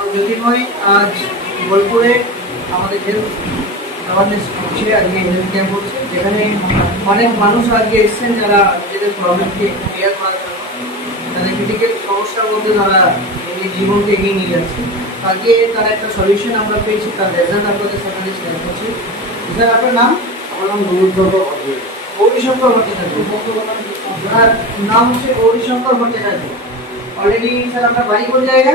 জ্যোতির্ময় আজ বোলপুরে আমাদের হেলথ অ্যাওয়ারনেস হচ্ছে, আজকে হেলথ ক্যাম্প হচ্ছে, যেখানে অনেক মানুষ আজকে এসেছেন যারা নিজেদের প্রবলেমকে ক্লিয়ার করার জন্য, তাদের ক্রিটিক্যাল সমস্যার মধ্যে তারা নিজের জীবনকে এগিয়ে নিয়ে যাচ্ছে। আজকে তার একটা সলিউশন আমরা পেয়েছি, তার রেজাল্ট আপনাদের সাথে শেয়ার করছি। স্যার, আপনার নাম? আমার নাম গৌরীশঙ্কর ভট্টাচার্য। আপনার নাম হচ্ছে গৌরীশঙ্কর ভট্টাচার্য। অলরেডি স্যার আপনার বাড়ি কোন জায়গা?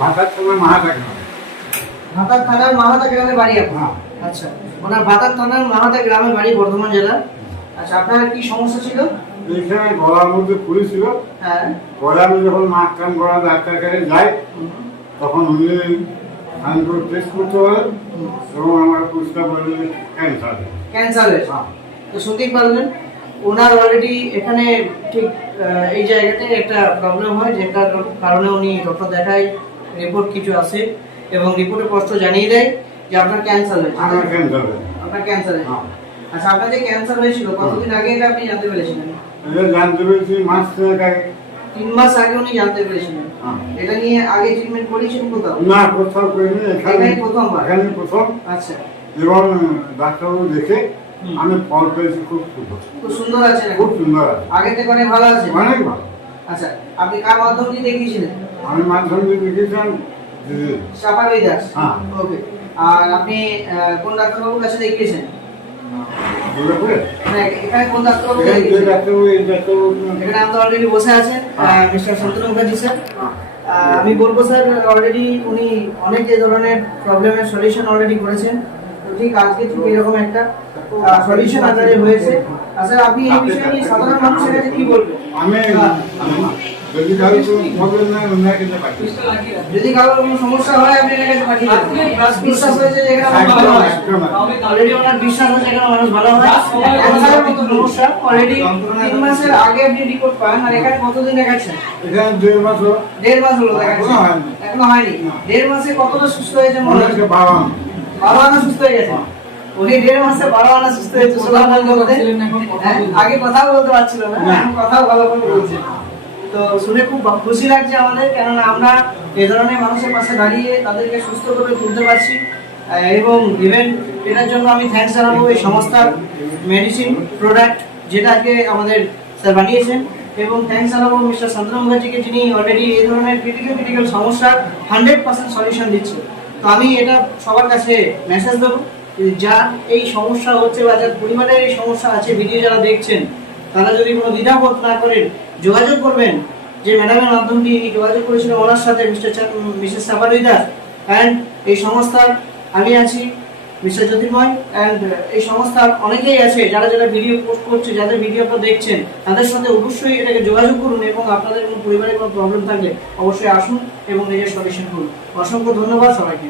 ভাতার সময় মাহাটা ভাতার থানার মাহাতা গ্রামে বাড়ি আপনার? আচ্ছা, ওনার ভাতার থানার মাহাতা গ্রামে বাড়ি, বর্ধমান জেলা। আচ্ছা, আপনার কি সমস্যা ছিল? এইখানে গলার মধ্যে ফুলি ছিল। হ্যাঁ, গলা আমি যখন নাক কান করা ডাক্তার কাছে যাই, তখন উনি টেস্ট করতে বলেন এবং আমার পুরস্কার বলে ক্যান্সার। ক্যান্সার হয়েছে। তো শুনতেই পারলেন, ওনার অলরেডি এখানে ঠিক এই জায়গাতে একটা প্রবলেম হয়, যেটার কারণে উনি ডক্টর দেখায়, রিপোর্ট কিছু আসে এবং রিপোর্টে স্পষ্ট জানিয়ে দেয় যে আপনার ক্যান্সার হয়েছে। আমার ক্যান্সার। আপনার ক্যান্সার হয়েছে। আচ্ছা, আপনার যে ক্যান্সার হয়েছিল কতদিন আগে এটা আপনি জানতে পেরেছিলেন? এটা জানতে পেরেছি মাস 3 আগে। 3 মাস আগে উনি জানতে পেরেছিলেন। এটা নিয়ে আগে ট্রিটমেন্ট করেছেন কোথাও? না, কোথাও করিনি, এখানেই প্রথমবার। এখানে প্রথম। আচ্ছা, এবং ডাক্তারবাবু দেখে আমি ফল পেয়েছি, খুব সুন্দর। খুব সুন্দর আছে না? খুব সুন্দর আছে, আগে থেকে অনেক ভালো আছে। অনেক ভালো। আচ্ছা, আপনি কার মাধ্যমে দিয়ে দেখিয়েছিলেন? আমি মাধ্যমে দেখেছিলাম সাপারই দাস। হ্যাঁ। ওকে। আর আপনি কোন ডাক্তারবাবুর কাছে দেখিয়েছেন? না, এখানে কোন ডাক্তারবাবুকে দেখিয়েছেন? এখানে আমাদের অলরেডি বসে আছেন মিস্টার শান্তনু মুখার্জি স্যার। আমি বলবো স্যার, অলরেডি উনি অনেক এই ধরনের প্রবলেমের সলিউশন অলরেডি করেছেন। তো ঠিক আজকে ঠিক এরকম একটা সলিউশন আপনাদের হয়েছে। স্যার, আপনি এই বিষয়ে নিয়ে সাধারণ মানুষের কাছে কি বলবেন? যদি কারো কোনো প্রবলেম না ওনার কাছে পাঠিয়ে যদি কারোর কোনো সমস্যা হয় আপনি এর কাছে পাঠিয়ে দেন। প্লাস বিশ্বাস হয়েছে যে এখানে মানুষ ভালো হয়। অলরেডি ওনার বিশ্বাস হয়েছে এখানে মানুষ ভালো হয়। ক্যান্সারের মতো সমস্যা অলরেডি 3 মাসের আগে আপনি রিপোর্ট পান, আর এখানে কতদিন দেখাচ্ছেন? এখানে 1.5 মাস হলো। 1.5 মাস হলো দেখাচ্ছেন? এখনো হয়নি। 1.5 মাসে কতটা সুস্থ হয়েছে মনে হচ্ছে? 12 আনা সুস্থ হয়ে গেছে। উনি 1.5 মাসে 12 আনা সুস্থ হয়েছে। আগে কথা বলতে পারছিল না, এখন কথাও ভালো করে বলছে। তো শুনে খুব খুশি লাগছে আমাদের, কেননা আমরা এই ধরনের মানুষের পাশে দাঁড়িয়ে তাদেরকে সুস্থ করে তুলতে পারছি। এবং ইভেন এটার জন্য আমি থ্যাঙ্কস জানাবো এই সংস্থার, মেডিসিন প্রোডাক্ট যেটাকে আমাদের স্যার বানিয়েছেন। এবং থ্যাঙ্কস জানাবো মিস্টার শান্তনু মুখার্জিকে, যিনি অলরেডি এই ধরনের ক্রিটিক্যাল সমস্যার 100% সলিউশন দিচ্ছে। তো আমি এটা সবার কাছে মেসেজ দেবো, যার এই সমস্যা হচ্ছে বা যার পরিবারের এই সমস্যা আছে, ভিডিও যারা দেখছেন তারা যদি কোনো দ্বিধাবোধ না করেন, যোগাযোগ করবেন। যে ম্যাডামের মাধ্যম দিয়ে যোগাযোগ করেছিলেন ওনার সাথে, মিসেস সাপারই দাস। অ্যান্ড এই সংস্থার আমি আছি, মিস্টার জ্যোতির্ময়। অ্যান্ড এই সংস্থার অনেকেই আছে যারা যারা ভিডিও পোস্ট করছে, যাদের ভিডিও আপনারা দেখছেন, তাদের সাথে অবশ্যই এটাকে যোগাযোগ করুন। এবং আপনাদের কোনো পরিবারের কোনো প্রবলেম থাকলে অবশ্যই আসুন এবং নিজের সলিউশন করুন। অসংখ্য ধন্যবাদ সবাইকে।